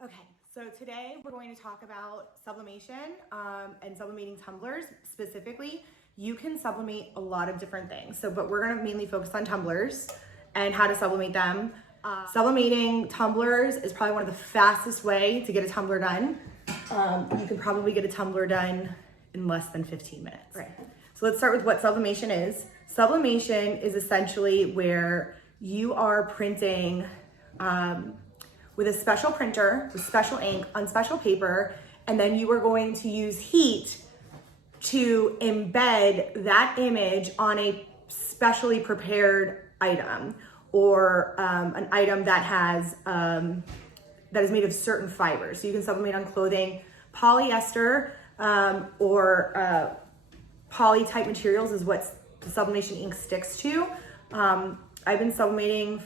Okay, so today we're going to talk about sublimation and sublimating tumblers. Specifically, you can sublimate a lot of different things. But we're gonna mainly focus on tumblers and how to sublimate them. Sublimating tumblers is probably one of the fastest way to get a tumbler done. You can probably get a tumbler done in less than 15 minutes. Right. So let's start with what sublimation is. Sublimation is essentially where you are printing with a special printer, with special ink on special paper, and then you are going to use heat to embed that image on a specially prepared item or an item that has that is made of certain fibers. So you can sublimate on clothing. Polyester or poly type materials is what the sublimation ink sticks to. I've been sublimating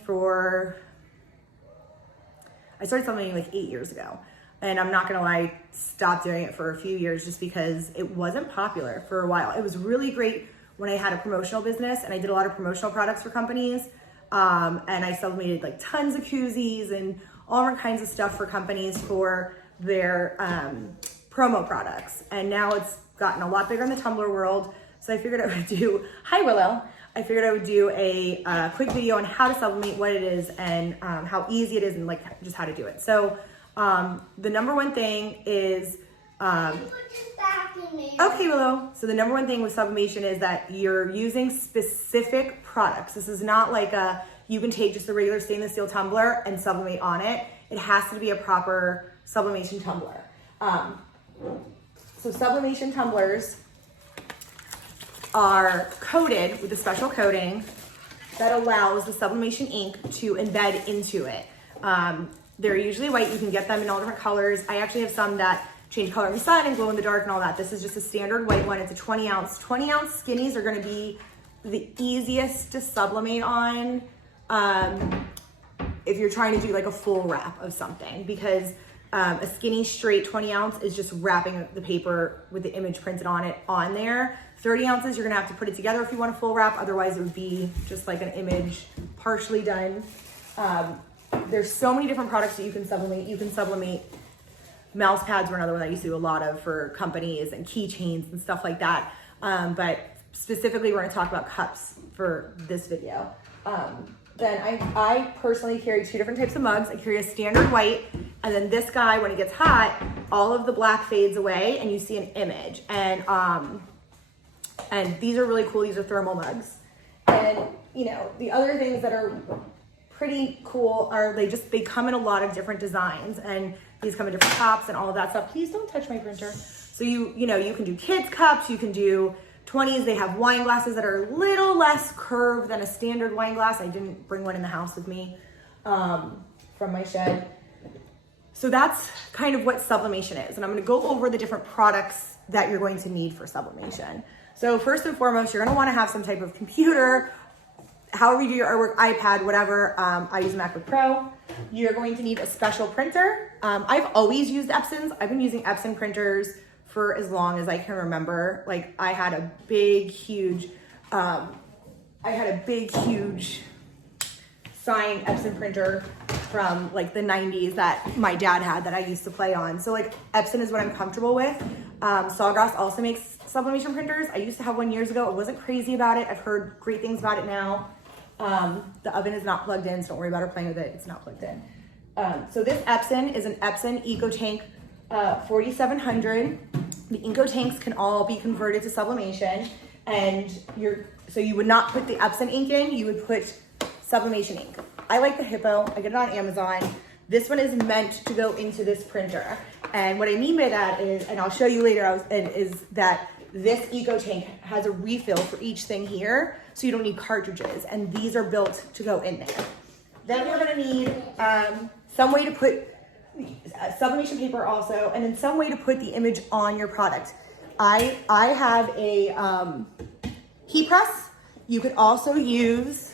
I started sublimating like 8 years ago. And I'm not gonna lie, stopped doing it for a few years just because it wasn't popular for a while. It was really great when I had a promotional business and I did a lot of promotional products for companies. And I sublimated like tons of koozies and all different kinds of stuff for companies for their promo products. And now it's gotten a lot bigger in the Tumblr world. So I figured I would do, hi Willow. I figured I would do a quick video on how to sublimate, what it is, and how easy it is, and like just how to do it. So the number one thing is, okay Willow. So the number one thing with sublimation is that you're using specific products. This is not like you can take just a regular stainless steel tumbler and sublimate on it. It has to be a proper sublimation tumbler. So sublimation tumblers are coated with a special coating that allows the sublimation ink to embed into it. They're usually white. You can get them in all different colors. I actually have some that change color in the sun and glow in the dark and all that. This is just a standard white one. It's a 20 ounce. 20 ounce skinnies are gonna be the easiest to sublimate on if you're trying to do like a full wrap of something, because a skinny straight 20 ounce is just wrapping the paper with the image printed on it on there. 30 ounces, you're gonna have to put it together if you want a full wrap. Otherwise it would be just like an image partially done. There's so many different products that you can sublimate. You can sublimate, mouse pads were another one that I used to do a lot of for companies, and keychains and stuff like that. But specifically, we're gonna talk about cups for this video. Then I personally carry two different types of mugs. I carry a standard white, and then this guy, when it gets hot, all of the black fades away and you see an image. And these are really cool. These are thermal mugs. And you know, the other things that are pretty cool are they come in a lot of different designs, and these come in different tops and all of that stuff. Please don't touch my printer. So you can do kids cups, you can do 20s. They have wine glasses that are a little less curved than a standard wine glass. I didn't bring one in the house with me from my shed. So that's kind of what sublimation is. And I'm gonna go over the different products that you're going to need for sublimation. So first and foremost, you're gonna wanna have some type of computer, however you do your artwork, iPad, whatever. I use a MacBook Pro. You're going to need a special printer. I've always used Epson's. I've been using Epson printers for as long as I can remember. Like I had a big, huge signed Epson printer from like the 90s that my dad had that I used to play on. So like Epson is what I'm comfortable with. Sawgrass also makes sublimation printers. I used to have one years ago. I wasn't crazy about it. I've heard great things about it now. The oven is not plugged in, so don't worry about her playing with it. It's not plugged in. So this Epson is an Epson EcoTank 4700. The EcoTanks can all be converted to sublimation, and so you would not put the Epson ink in, you would put sublimation ink. I like the Hippo. I get it on Amazon. This one is meant to go into this printer. And what I mean by that is, and I'll show you later, is that this EcoTank has a refill for each thing here, so you don't need cartridges, and these are built to go in there. Then you're gonna need some way to put sublimation paper also, and then some way to put the image on your product. I have a heat press. You could also use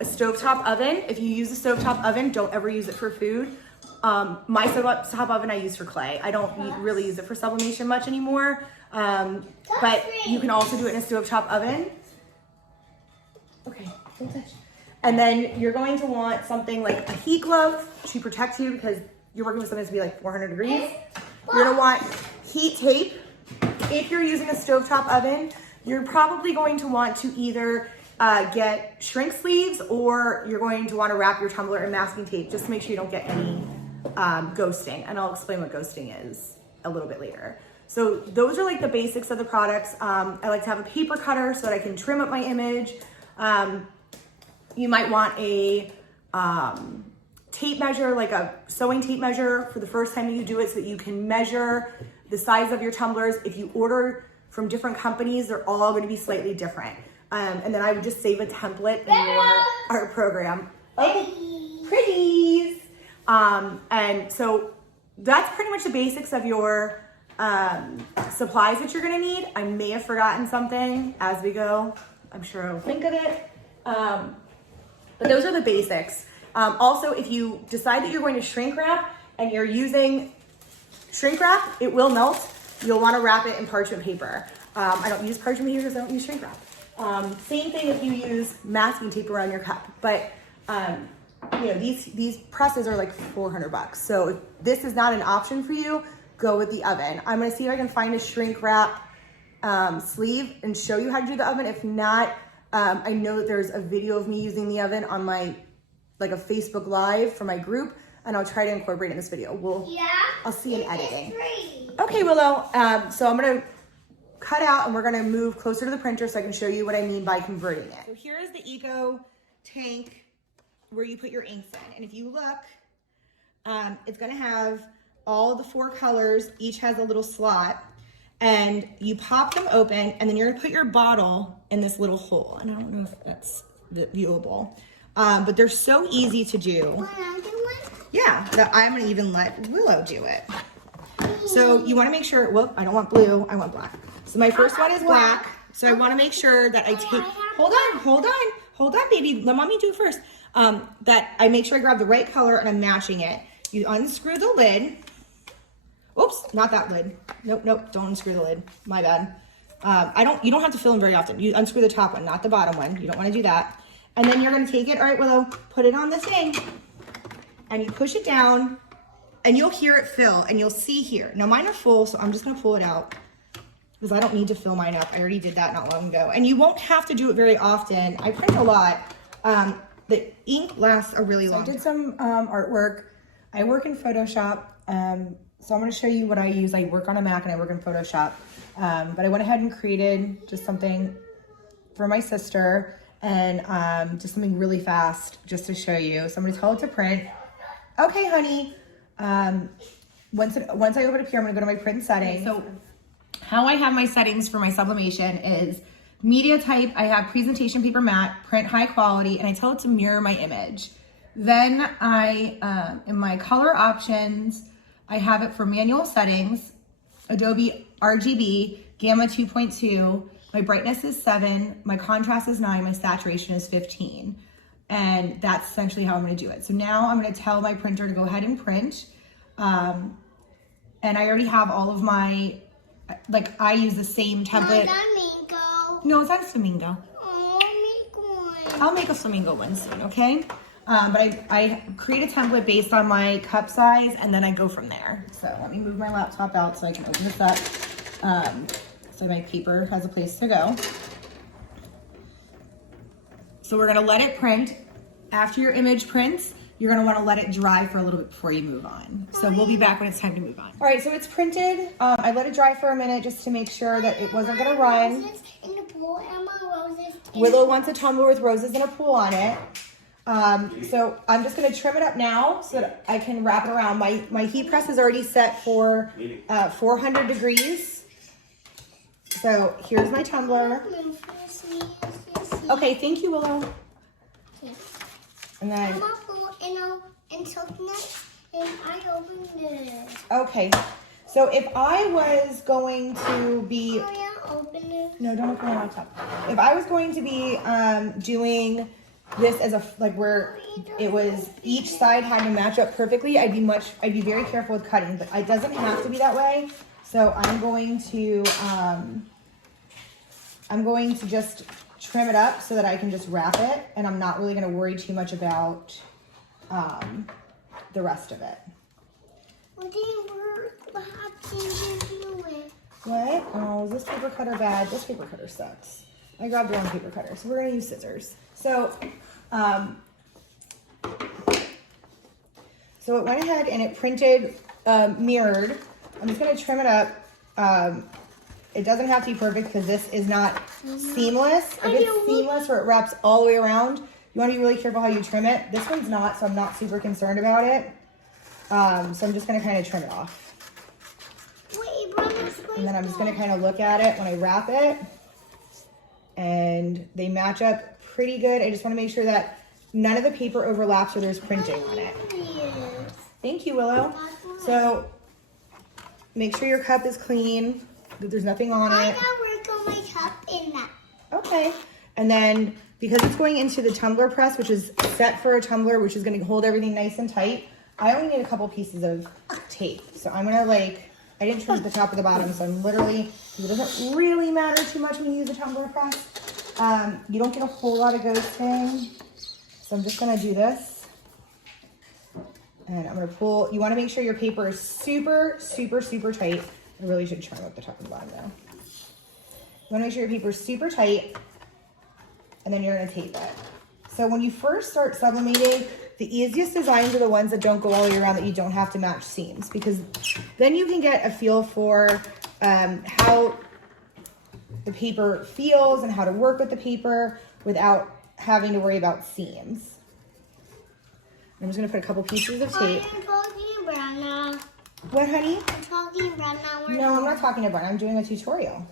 a stovetop oven. If you use a stovetop oven, don't ever use it for food. My stovetop oven I use for clay. I don't really use it for sublimation much anymore. But you can also do it in a stovetop oven. Okay, don't touch. And then you're going to want something like a heat glove to protect you, because you're working with something that's gonna be like 400 degrees. You're gonna want heat tape. If you're using a stovetop oven, you're probably going to want to either get shrink sleeves, or you're going to want to wrap your tumbler in masking tape just to make sure you don't get any ghosting. And I'll explain what ghosting is a little bit later. So those are like the basics of the products. I like to have a paper cutter so that I can trim up my image. You might want a tape measure, like a sewing tape measure for the first time that you do it, so that you can measure the size of your tumblers. If you order from different companies, they're all going to be slightly different. And then I would just save a template in your art program. Okay, pretties. And so that's pretty much the basics of your supplies that you're gonna need. I may have forgotten something as we go. I'm sure I'll think of it. But those are the basics. Also, if you decide that you're going to shrink wrap and you're using shrink wrap, it will melt. You'll want to wrap it in parchment paper. I don't use parchment paper because I don't use shrink wrap. Same thing if you use masking tape around your cup. But you know, these presses are like $400. So if this is not an option for you, go with the oven. I'm gonna see if I can find a shrink wrap sleeve and show you how to do the oven. If not, I know that there's a video of me using the oven on my, like a Facebook Live for my group, and I'll try to incorporate it in this video. I'll see in editing. Okay, Willow, so I'm gonna cut out and we're gonna move closer to the printer so I can show you what I mean by converting it. So here is the Eco tank where you put your inks in. And if you look, it's gonna have all the 4 colors, each has a little slot, and you pop them open, and then you're gonna put your bottle in this little hole. And I don't know if that's viewable, but they're so easy to do. Yeah, that I'm gonna even let Willow do it. So you wanna make sure, well, I don't want blue, I want black. So my first one is black. So I wanna make sure that I take, hold on, baby, let mommy do it first. That I make sure I grab the right color and I'm matching it. You unscrew the lid. Oops, not that lid. Nope, don't unscrew the lid. My bad. You don't have to fill in very often. You unscrew the top one, not the bottom one. You don't want to do that. And then you're gonna take it, all right, Willow, put it on the thing, and you push it down, and you'll hear it fill, and you'll see here. Now mine are full, so I'm just gonna pull it out because I don't need to fill mine up. I already did that not long ago. And you won't have to do it very often. I print a lot. The ink lasts a really long time. I did some artwork. I work in Photoshop. So I'm gonna show you what I use. I work on a Mac and I work in Photoshop. But I went ahead and created just something for my sister, and just something really fast just to show you. So I'm gonna tell it to print. Okay, honey. Once I open up here, I'm gonna go to my print settings. So how I have my settings for my sublimation is media type. I have presentation paper matte, print high quality, and I tell it to mirror my image. Then in my color options, I have it for manual settings, Adobe RGB, Gamma 2.2, my brightness is 7, my contrast is 9, my saturation is 15. And that's essentially how I'm gonna do it. So now I'm gonna tell my printer to go ahead and print. And I already have all of my, like I use the same template. Flamingo. No, it's not a flamingo. Oh, make one. I'll make a flamingo one soon, okay? But I create a template based on my cup size, and then I go from there. So let me move my laptop out so I can open this up. So my paper has a place to go. So we're gonna let it print. After your image prints, you're gonna wanna let it dry for a little bit before you move on. So we'll be back when it's time to move on. All right, so it's printed. I let it dry for a minute just to make sure that it wasn't gonna run. In the pool, Emma, roses. Willow wants a tumbler with roses and a pool on it. So I'm just gonna trim it up now so that I can wrap it around. My heat press is already set for 400 degrees. So here's my tumbler. Okay, thank you, Willow. And then I opened it. Okay, so if I was going to be Open it. no, don't open my laptop. If I was going to be doing this as a like where it was each side had to match up perfectly, I'd be very careful with cutting, but it doesn't have to be that way. So I'm going to just trim it up so that I can just wrap it, and I'm not really going to worry too much about the rest of it. What happened to do it? What? Oh, is this paper cutter bad? This paper cutter sucks. I grabbed the wrong paper cutter, so we're gonna use scissors. So it went ahead and it printed mirrored. I'm just gonna trim it up. It doesn't have to be perfect because this is not seamless. If it's seamless or it wraps all the way around, you want to be really careful how you trim it. This one's not, so I'm not super concerned about it. So I'm just gonna kind of trim it off. Wait, Brother's And then I'm just gonna kind of look at it when I wrap it. And they match up pretty good. I just want to make sure that none of the paper overlaps or there's printing on it. Thank you, Willow. So make sure your cup is clean, that there's nothing on I it. got work on my cup in that. Okay. And then because it's going into the tumbler press, which is set for a tumbler, which is going to hold everything nice and tight, I only need a couple pieces of tape. So I'm going to I didn't trim the top or the bottom, so I'm literally, it doesn't really matter too much when you use a tumbler press. You don't get a whole lot of ghosting. So I'm just going to do this. And I'm going to pull, you want to make sure your paper is super, super, super tight. I really should trim up the top and the bottom though. You want to make sure your paper is super tight. And then you're going to tape it. So when you first start sublimating, the easiest designs are the ones that don't go all the way around, that you don't have to match seams, because then you can get a feel for how the paper feels and how to work with the paper without having to worry about seams. I'm just going to put a couple pieces of tape. I'm talking about now. What, honey? I'm talking about now. No, I'm not talking about it. I'm doing a tutorial.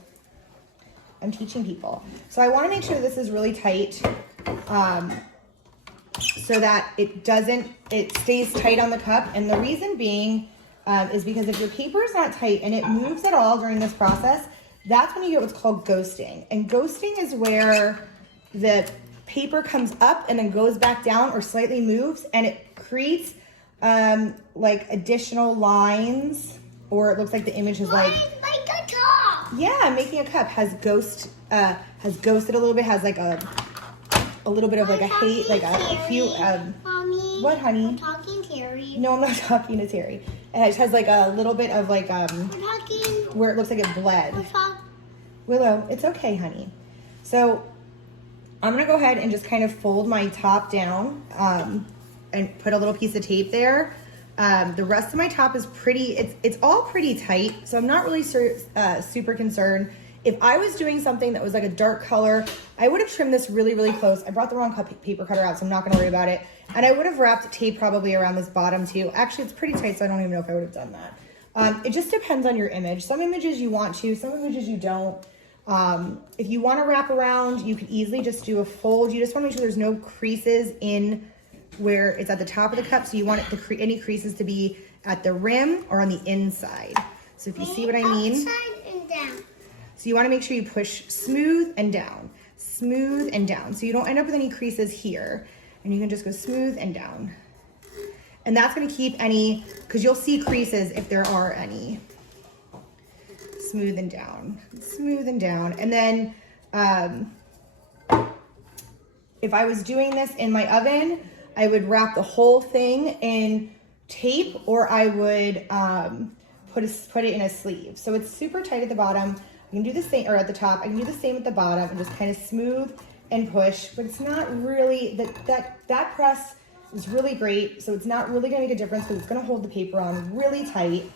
I'm teaching people. So I want to make sure this is really tight, so that it stays tight on the cup. And the reason being is because if your paper is not tight and it moves at all during this process, that's when you get what's called ghosting. And ghosting is where the paper comes up and then goes back down or slightly moves, and it creates additional lines, or it looks like the image is like a top. yeah, making a cup has ghosted a little bit, has a little bit of a hate, a few Mommy. what, honey? I'm talking Terry. No, I'm not talking to Terry. It has a little bit of I'm talking. where it looks like it bled. I'm talking. Willow, it's okay, honey. So I'm gonna go ahead and just kind of fold my top down and put a little piece of tape there. The rest of my top is it's all pretty tight, so I'm not really super concerned. If I was doing something that was like a dark color, I would have trimmed this really, really close. I brought the wrong paper cutter out, so I'm not gonna worry about it. And I would have wrapped tape probably around this bottom too. Actually, it's pretty tight, so I don't even know if I would have done that. It just depends on your image. Some images you want to, some images you don't. If you want to wrap around, you could easily just do a fold. You just want to make sure there's no creases in where it's at the top of the cup. So you want any creases to be at the rim or on the inside. So if you see what I mean. Upside and down. So you want to make sure you push smooth and down, smooth and down. So you don't end up with any creases here, and you can just go smooth and down. And that's going to keep any, because you'll see creases if there are any. Smooth and down, smooth and down. And then if I was doing this in my oven, I would wrap the whole thing in tape, or I would put it in a sleeve. So it's super tight at the bottom. I can do the same, or at the top. I can do the same at the bottom and just kind of smooth and push, but it's not really, that press is really great. So it's not really gonna make a difference because it's gonna hold the paper on really tight.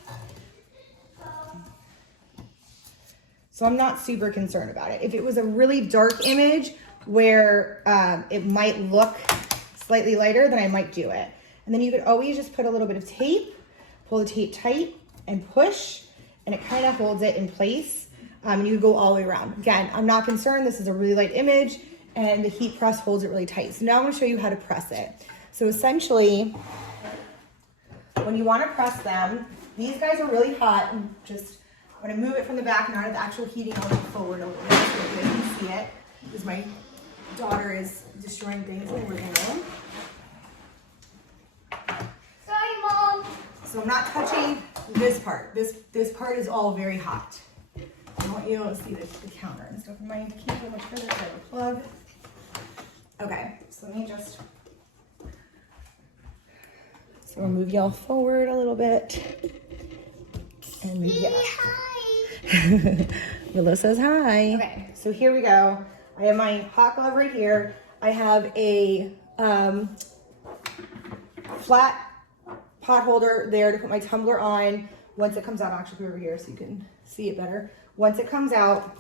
So I'm not super concerned about it. If it was a really dark image where it might look slightly lighter, then I might do it. And then you could always just put a little bit of tape, pull the tape tight and push, and it kind of holds it in place. And you go all the way around. Again, I'm not concerned. This is a really light image and the heat press holds it really tight. So now I'm gonna show you how to press it. So essentially, when you wanna press them, these guys are really hot, and just, I'm gonna move it from the back and out of the actual heating element forward a little bit so that you can see it, because my daughter is destroying things in the living room. Sorry, Mom. So I'm not touching this part. This part is all very hot. I want you to see the counter and stuff. My keys are much further, so I have a plug. Okay, so let me so we'll move y'all forward a little bit. And we get Hi. Willow says hi. Okay, so here we go. I have my hot glove right here. I have a flat pot holder there to put my tumbler on. Once it comes out, I'll actually put it over here so you can see it better. Once it comes out,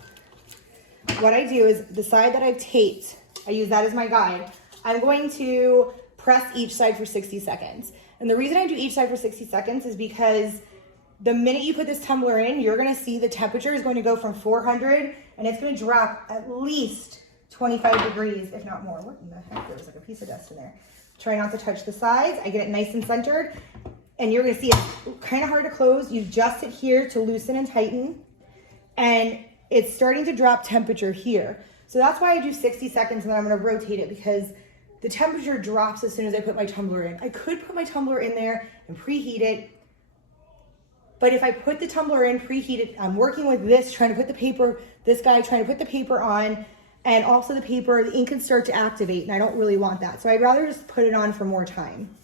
what I do is the side that I've taped, I use that as my guide. I'm going to press each side for 60 seconds. And the reason I do each side for 60 seconds is because the minute you put this tumbler in, you're gonna see the temperature is going to go from 400 and it's gonna drop at least 25 degrees, if not more. What in the heck? There was like a piece of dust in there. Try not to touch the sides. I get it nice and centered. And you're gonna see it's kind of hard to close. You adjust it here to loosen and tighten. And it's starting to drop temperature here. So that's why I do 60 seconds and then I'm gonna rotate it because the temperature drops as soon as I put my tumbler in. I could put my tumbler in there and preheat it, but if I put the tumbler in, preheat it, I'm working with this, trying to put the paper, this guy trying to put the paper on, and also the paper, the ink can start to activate, and I don't really want that. So I'd rather just put it on for more time.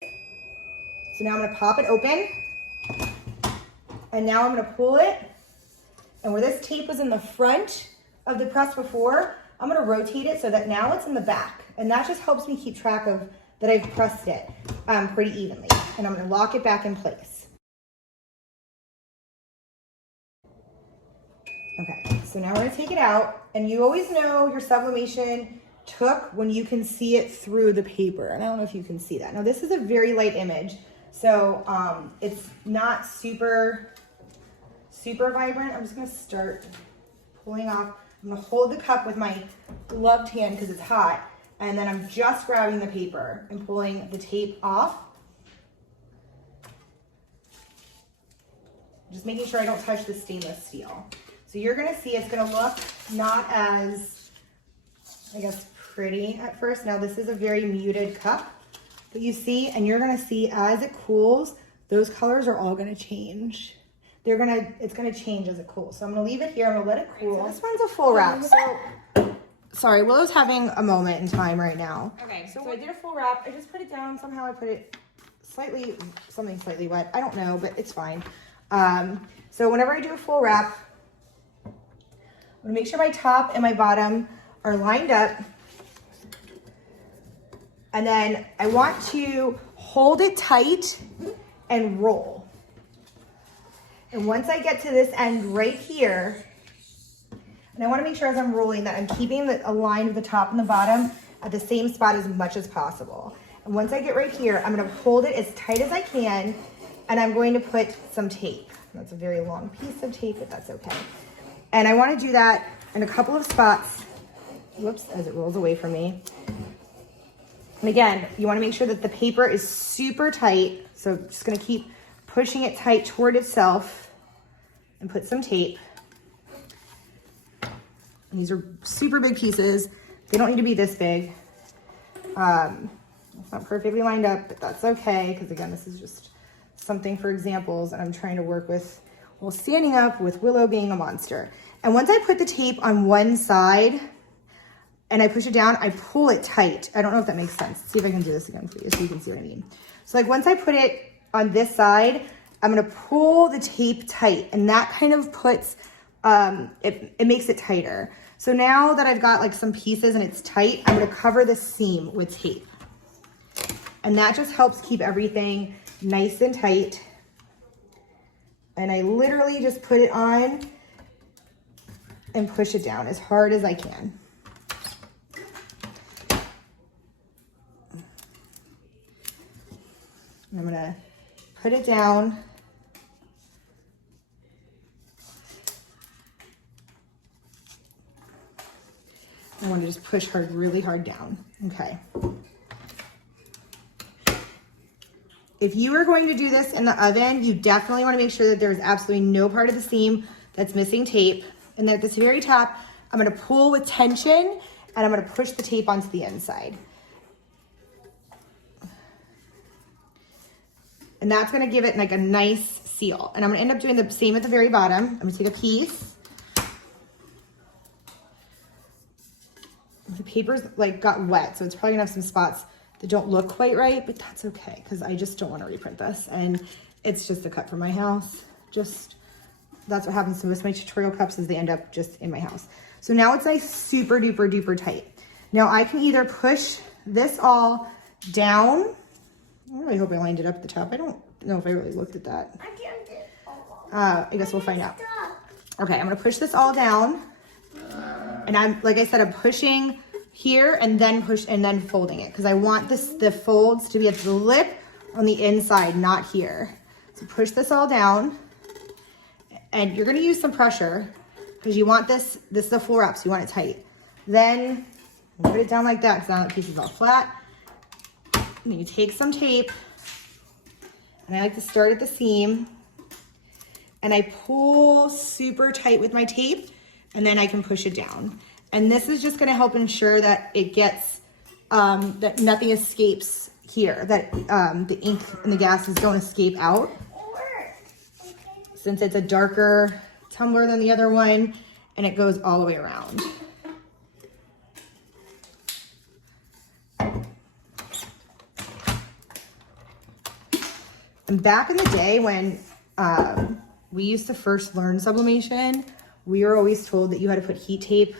So now I'm gonna pop it open, and now I'm gonna pull it, and where this tape was in the front of the press before, I'm gonna rotate it so that now it's in the back. And that just helps me keep track of that I've pressed it pretty evenly. And I'm gonna lock it back in place. Okay, so now we're gonna take it out. And you always know your sublimation took when you can see it through the paper. And I don't know if you can see that. Now this is a very light image. So it's not super vibrant. I'm just gonna start pulling off. I'm gonna hold the cup with my gloved hand because it's hot, and then I'm just grabbing the paper and pulling the tape off. Just making sure I don't touch the stainless steel. So you're gonna see it's gonna look not as, I guess, pretty at first. Now this is a very muted cup that you see, and you're gonna see as it cools, those colors are all gonna change. It's gonna change as it cools. So I'm gonna leave it here, I'm gonna let it cool. So this one's a full wrap. So, sorry, Willow's having a moment in time right now. Okay. So I did a full wrap. I just put it down. Somehow I put it something slightly wet. I don't know, but it's fine. So whenever I do a full wrap, I'm gonna make sure my top and my bottom are lined up. And then I want to hold it tight and roll. And once I get to this end right here, and I want to make sure as I'm rolling that I'm keeping a line of the top and the bottom at the same spot as much as possible. And once I get right here, I'm going to hold it as tight as I can, and I'm going to put some tape. That's a very long piece of tape, but that's okay. And I want to do that in a couple of spots. Whoops, as it rolls away from me. And again, you want to make sure that the paper is super tight. So just going to keep pushing it tight toward itself and put some tape. And these are super big pieces. They don't need to be this big. It's not perfectly lined up, but that's okay. Because again, this is just something for examples, and I'm trying to work with while standing up with Willow being a monster. And once I put the tape on one side and I push it down, I pull it tight. I don't know if that makes sense. See if I can do this again for you so you can see what I mean. So like once I put it on this side, I'm gonna pull the tape tight, and that kind of puts, it makes it tighter. So now that I've got like some pieces and it's tight, I'm gonna cover the seam with tape. And that just helps keep everything nice and tight. And I literally just put it on and push it down as hard as I can. And I'm gonna put it down. I want to just push really hard down. Okay. If you are going to do this in the oven, you definitely want to make sure that there's absolutely no part of the seam that's missing tape. And then at this very top, I'm going to pull with tension, and I'm going to push the tape onto the inside. And that's going to give it like a nice seal. And I'm going to end up doing the same at the very bottom. I'm going to take a piece. The paper's like got wet, so it's probably gonna have some spots that don't look quite right, but that's okay because I just don't want to reprint this. And It's just a cup from my house. Just, that's what happens to most of my tutorial cups is they end up just in my house. So now it's like super duper duper tight. Now I can either push this all down. I really hope I lined it up at the top. I don't know if I really looked at that. I guess we'll find out. Okay, I'm gonna push this all down. And I'm, like I said, I'm pushing here and then folding it because I want the folds to be at the lip on the inside, not here. So push this all down, and you're gonna use some pressure because you want this is the full wrap, so you want it tight. Then put it down like that because now the piece is all flat. And then you take some tape, and I like to start at the seam, and I pull super tight with my tape, and then I can push it down. And this is just gonna help ensure that it gets, that nothing escapes here, that the ink and the gases don't escape out. Since it's a darker tumbler than the other one, and it goes all the way around. And back in the day when we used to first learn sublimation, we were always told that you had to put heat tape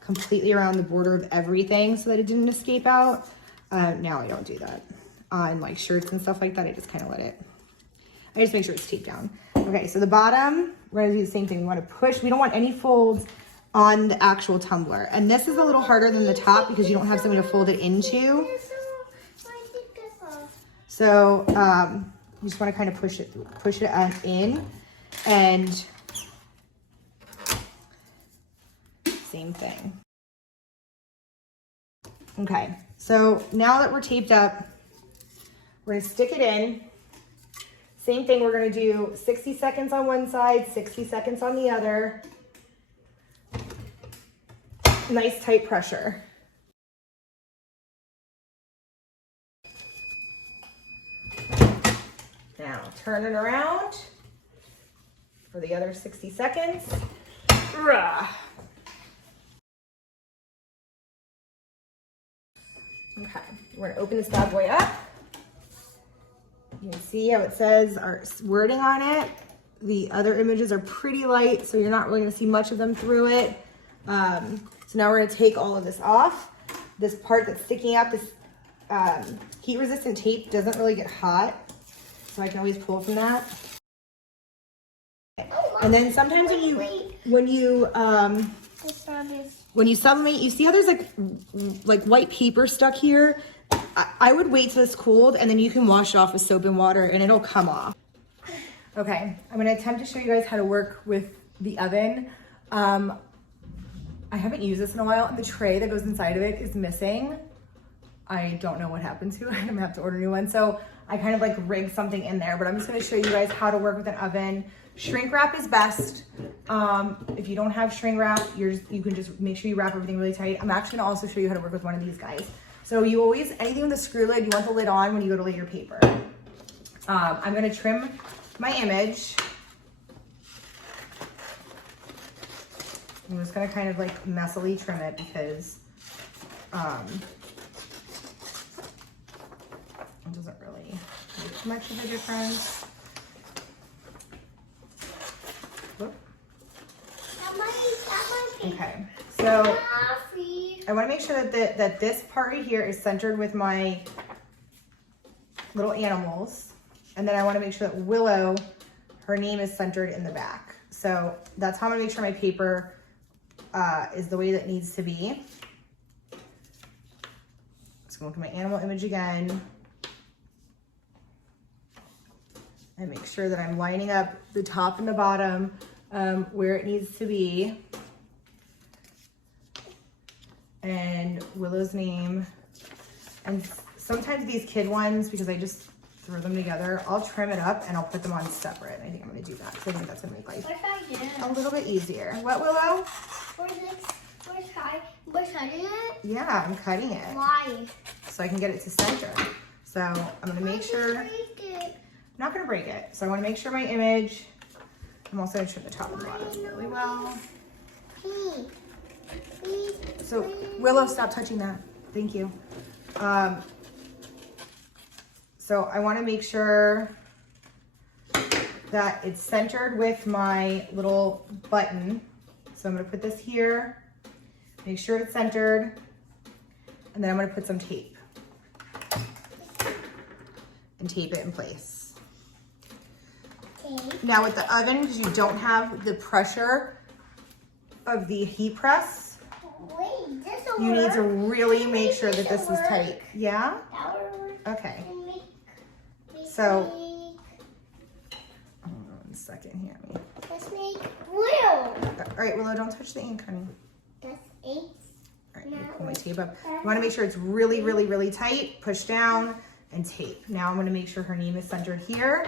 completely around the border of everything so that it didn't escape out. Now I don't do that. On like shirts and stuff like that, I just kind of let it, I just make sure it's taped down. Okay, so the bottom, we're gonna do the same thing. We wanna push, we don't want any folds on the actual tumbler. And this is a little harder than the top because you don't have something to fold it into. So you just wanna kind of push it in, and same thing. Okay, so now that we're taped up, we're gonna stick it in. Same thing, we're gonna do 60 seconds on one side, 60 seconds on the other. Nice tight pressure. Now turn it around for the other 60 seconds. Okay, we're gonna open this bad boy up. You can see how it says our wording on it. The other images are pretty light, so you're not really gonna see much of them through it. So now we're gonna take all of this off. This part that's sticking out, this heat resistant tape doesn't really get hot, so I can always pull from that. And then sometimes when you sublimate, you see how there's like white paper stuck here? I would wait till it's cooled, and then you can wash it off with soap and water and it'll come off. Okay, I'm gonna attempt to show you guys how to work with the oven. I haven't used this in a while, and the tray that goes inside of it is missing. I don't know what happened to it. I'm gonna have to order a new one. So I kind of like rigged something in there, but I'm just gonna show you guys how to work with an oven. Shrink wrap is best. If you don't have shrink wrap, you can just make sure you wrap everything really tight. I'm actually gonna also show you how to work with one of these guys. So you always, anything with a screw lid, you want the lid on when you go to lay your paper. I'm gonna trim my image. I'm just gonna kind of like messily trim it because it doesn't really make much of a difference. Whoop. Okay, so I want to make sure that this part right here is centered with my little animals, and then I want to make sure that Willow, her name is centered in the back. So that's how I'm gonna make sure my paper is the way that it needs to be. Let's go look at my animal image again and make sure that I'm lining up the top and the bottom where it needs to be. And Willow's name. And sometimes these kid ones, because I just throw them together, I'll trim it up and I'll put them on separate. I think I'm gonna do that because I think that's gonna make life a little bit easier. What, Willow? We're cutting it? Yeah, I'm cutting it. Why? So I can get it to center. So I'm gonna make sure, I'm not gonna break it. So I wanna make sure my image, I'm also gonna trim the top and the bottom really well. So Willow, stop touching that. Thank you. So I wanna make sure that it's centered with my little button. So I'm gonna put this here, make sure it's centered, and then I'm gonna put some tape and tape it in place. Okay. Now with the oven, because you don't have the pressure of the heat press, Wait, this will you work. need to really make sure that this is tight. Yeah? That will work. Okay. And make So- Hold on 1 second here. let's make glue. All right, Willow, don't touch the ink, honey. That's 8. All right, let me pull my tape up. You want to make sure it's really, really, really tight. Push down and tape. Now I'm going to make sure her name is centered here.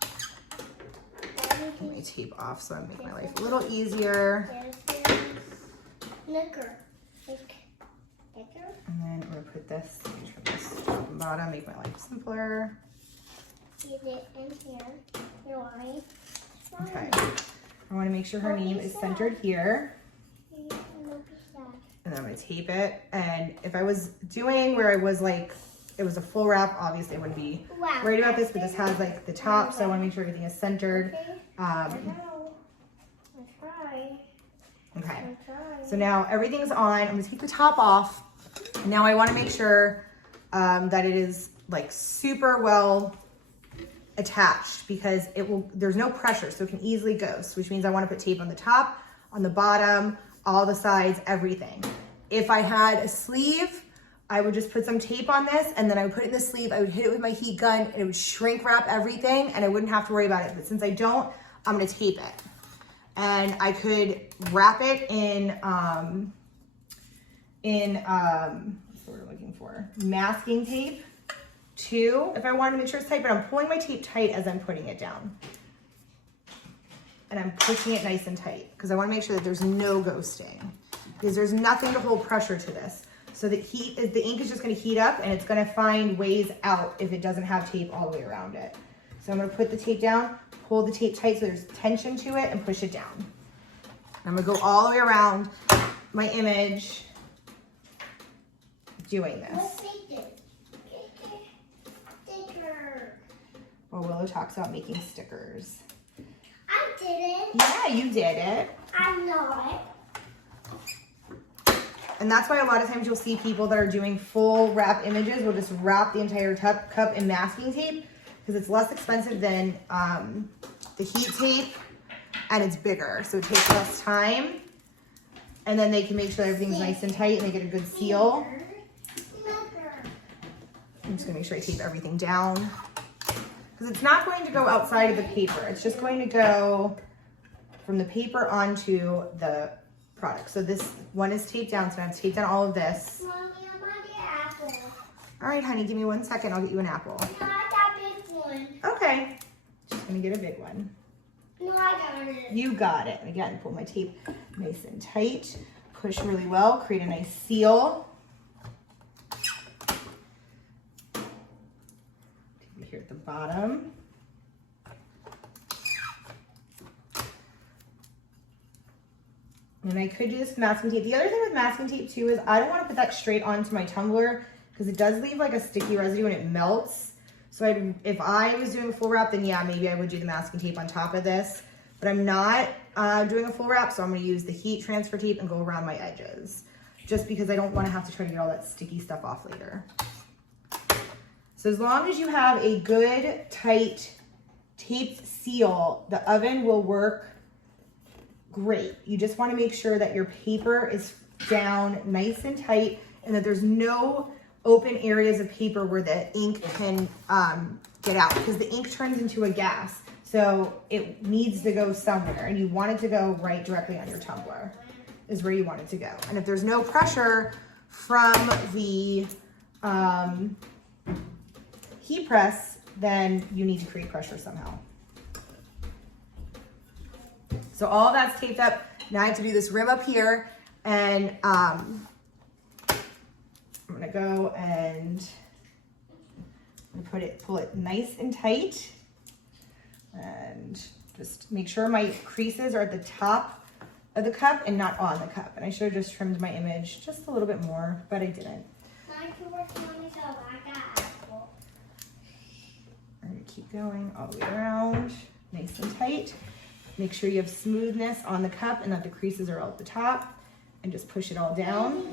Get my tape off so I make my life a little easier. Snicker. Snicker. And then I'm going to put this, trim this top and bottom, make my life simpler. Get it in here. Why? Okay. I want to make sure her name is centered here. And then I'm going to tape it. And if I was doing where I was like, it was a full wrap, obviously I wouldn't be Wow. worried about this, but this has like the top, so I want to make sure everything is centered. I try. Okay. I try. So now everything's on. I'm gonna take the top off. And now I want to make sure that it is like super well attached because there's no pressure, so it can easily ghost, which means I want to put tape on the top, on the bottom, all the sides, everything. If I had a sleeve, I would just put some tape on this and then I would put it in the sleeve, I would hit it with my heat gun and it would shrink wrap everything and I wouldn't have to worry about it. But since I don't, I'm gonna tape it. And I could wrap it in what's the word I'm looking for? Masking tape too, if I wanted to make sure it's tight, but I'm pulling my tape tight as I'm putting it down. And I'm pushing it nice and tight because I want to make sure that there's no ghosting because there's nothing to hold pressure to this. So the ink is just going to heat up and it's going to find ways out if it doesn't have tape all the way around it. So I'm going to put the tape down, pull the tape tight so there's tension to it and push it down. And I'm going to go all the way around my image doing this. Let's make it. Sticker. Well, Willow talks about making stickers. I didn't. Yeah, you did it. I'm not. And that's why a lot of times you'll see people that are doing full wrap images will just wrap the entire cup in masking tape because it's less expensive than the heat tape and it's bigger. So it takes less time. And then they can make sure everything's nice and tight and they get a good seal. I'm just gonna make sure I tape everything down because it's not going to go outside of the paper. It's just going to go from the paper onto the product. So this one is taped down, so I have to tape down all of this. Mommy, I want the apple. All right, honey, give me 1 second. I'll get you an apple. No, I got big one. Okay, just gonna get a big one. No, I got it. You got it. And again, pull my tape nice and tight. Push really well, create a nice seal. Here at the bottom. And I could do this with masking tape. The other thing with masking tape too is I don't want to put that straight onto my tumbler because it does leave like a sticky residue when it melts. So if I was doing a full wrap, then yeah, maybe I would do the masking tape on top of this. But I'm not doing a full wrap, so I'm going to use the heat transfer tape and go around my edges. Just because I don't want to have to try to get all that sticky stuff off later. So as long as you have a good, tight, taped seal, the oven will work great. You just want to make sure that your paper is down nice and tight and that there's no open areas of paper where the ink can get out because the ink turns into a gas. So it needs to go somewhere and you want it to go right directly on your tumbler is where you want it to go. And if there's no pressure from the heat press, then you need to create pressure somehow. So all that's taped up. Now I have to do this rim up here and I'm gonna go and pull it nice and tight and just make sure my creases are at the top of the cup and not on the cup. And I should have just trimmed my image just a little bit more, but I didn't. I can work on myself. I got apple. I'm gonna keep going all the way around. nice and tight. Make sure you have smoothness on the cup and that the creases are all at the top, and just push it all down.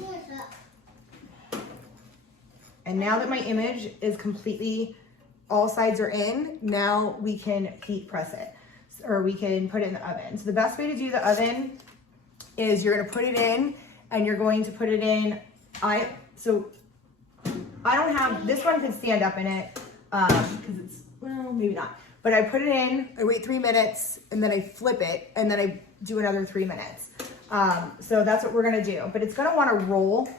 And now that my image is completely, all sides are in, now we can heat press it, or we can put it in the oven. So the best way to do the oven is you're gonna put it in, and you're going to put it in, so I don't have, this one could stand up in it, because it's, well, maybe not. But I put it in, I wait 3 minutes, and then I flip it, and then I do another 3 minutes. So that's what we're gonna do. But it's gonna wanna roll.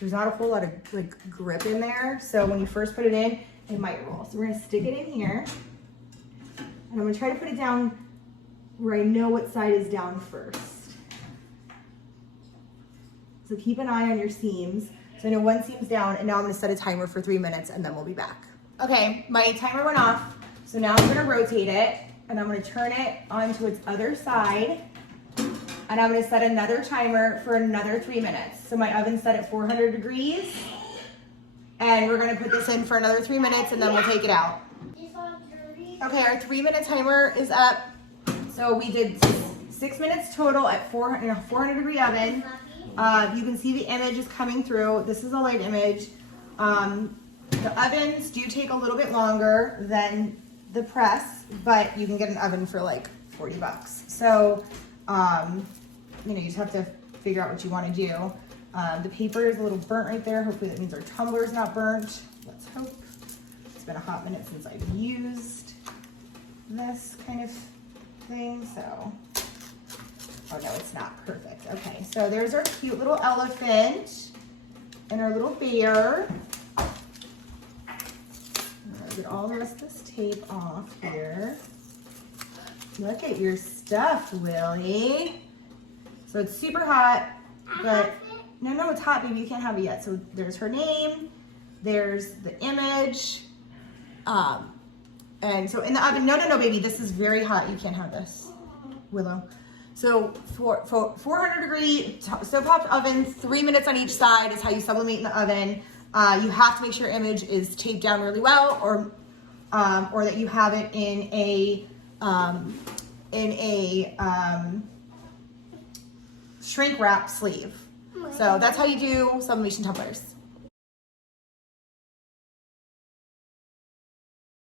There's not a whole lot of like grip in there. So when you first put it in, it might roll. So we're gonna stick it in here. And I'm gonna try to put it down where I know what side is down first. So keep an eye on your seams. So I know one seam's down, and now I'm gonna set a timer for 3 minutes, and then we'll be back. Okay, my timer went off. So now I'm gonna rotate it, and I'm gonna turn it onto its other side. And I'm gonna set another timer for another 3 minutes. So my oven's set at 400 degrees. And we're gonna put this in for another 3 minutes, and then we'll take it out. Okay, our 3 minute timer is up. So we did 6 minutes total at 400 degree oven. You can see the image is coming through. This is a light image. The ovens do take a little bit longer than the press, but you can get an oven for like 40 bucks. So, you just have to figure out what you want to do. The paper is a little burnt right there. Hopefully that means our tumbler is not burnt. Let's hope. It's been a hot minute since I've used this kind of thing, so. Oh no, it's not perfect. Okay, so there's our cute little elephant and our little bear. I'll get all the rest of this tape off here. Look at your stuff, Willie. So it's super hot, but no, it's hot, baby. You can't have it yet. So there's her name. There's the image. And so in the oven, no, baby. This is very hot. You can't have this, Willow. So for 400 degree stove top oven, 3 minutes on each side is how you sublimate in the oven. You have to make sure your image is taped down really well, or that you have it in a shrink wrap sleeve. So that's how you do sublimation tumblers.